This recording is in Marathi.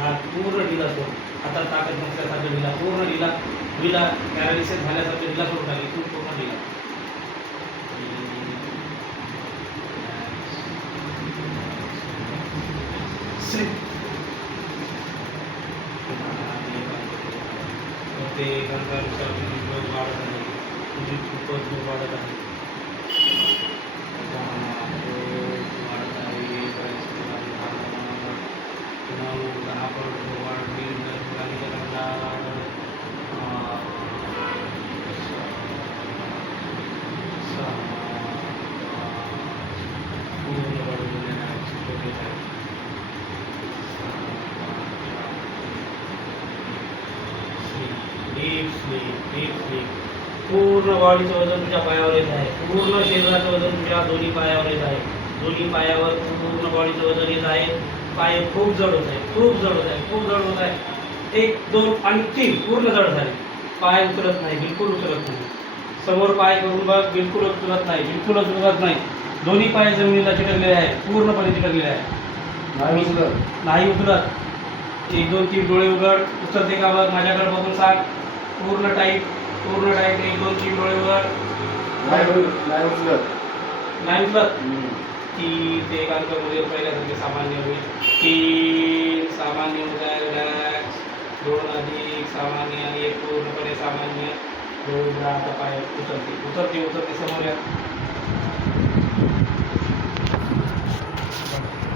हा पूर्ण दिला सोड आता ताकद नसल्यासारखं दिला पूर्ण दिला दिला पॅरालिसिस झाल्यासारखं दिला सोडून टाकली तू पूर्ण दिला ते गंगा डीप स्लीप डीप स्लीप पूर्ण बॉडीचं वजन तुझ्या पायावर येत आहे. पूर्ण शरीराचं वजन तुझ्या दोन्ही पायावर येत आहे. दोन्ही पायावर पूर्ण बॉडीचं वजन येत आहे. पाय खूप जड होत आहे. खूप जड होत आहे. खूप जड होत आहे. एक दोन आणि तीन पूर्ण जड झाले. पाय उचलत नाही. बिलकुल उचलत नाही. समोर पाय करून बघ. बिलकुल उचलत नाही. बिलकुलच उचलत नाही. दोन्ही पाय जमिनीला चिटकलेले आहे. पूर्णपणे चिटकलेले आहे. नाही उचलत. एक दोन तीन डोळे उघड. उचलते का बघ? माझ्याकडे बघून सांग. पूर्ण टाईट पूर्ण टाईट एक दोन तीन डोळे उघड नाही उचलत. हम्म. ती एक अंक पहिल्यासारखे सामान्य होईल. तीन सामान्य होत रिलॅक्स दोन अधिक सामान्य आणि एक पूर्णपणे सामान्य. दोन आता पाय उचलते उचलते उचलते समोर या.